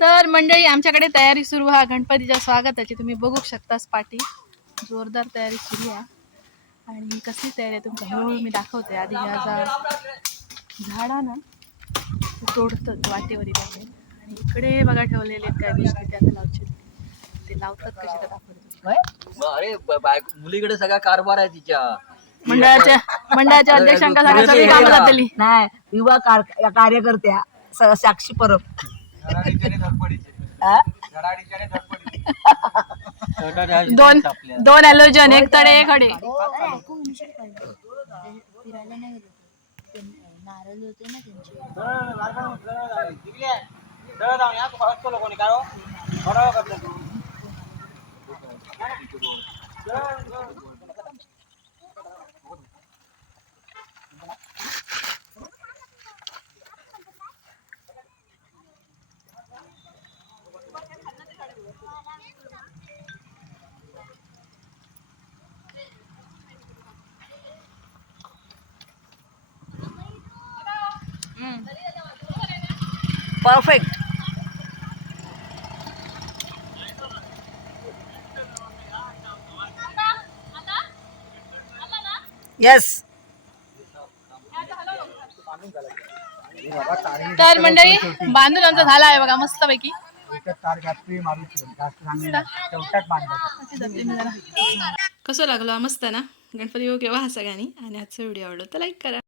तर मंडळी आमच्याकडे तयारी सुरू आहे गणपतीच्या स्वागताची. तुम्ही बघू शकताच पाठी जोरदार तयारी सुरू आहे. आणि कसली तयारी आहे तुमच्या हळूहळू मी दाखवते. आधी ह्याचा झाडा ना तोडतात वाटेवर इथे. आणि इकडे बघा ठेवलेले काय गोष्टी त्या लावचे ते लावतात कसे ते दाखवते. अरे मुलीकडे सगळा कारभार आहे तिच्या मंडळाच्या अध्यक्षांका सगळी सगळी कामं जातली नाही युवा कार्यकर्त्या साक्षी परब दोन दोन हॅलोजन एक तडे एक अडे. फिरायला नाही गेलो नारळ होते ना त्यांचे परफेक्ट. येस. तर मंडळी बांधून आमचा झाला आहे बघा मस्त पैकी. कसं लागलो मस्त ना गणपती केव्हा हा सगळ्यांनी. आणि आजचा व्हिडिओ आवडला तर लाईक करा.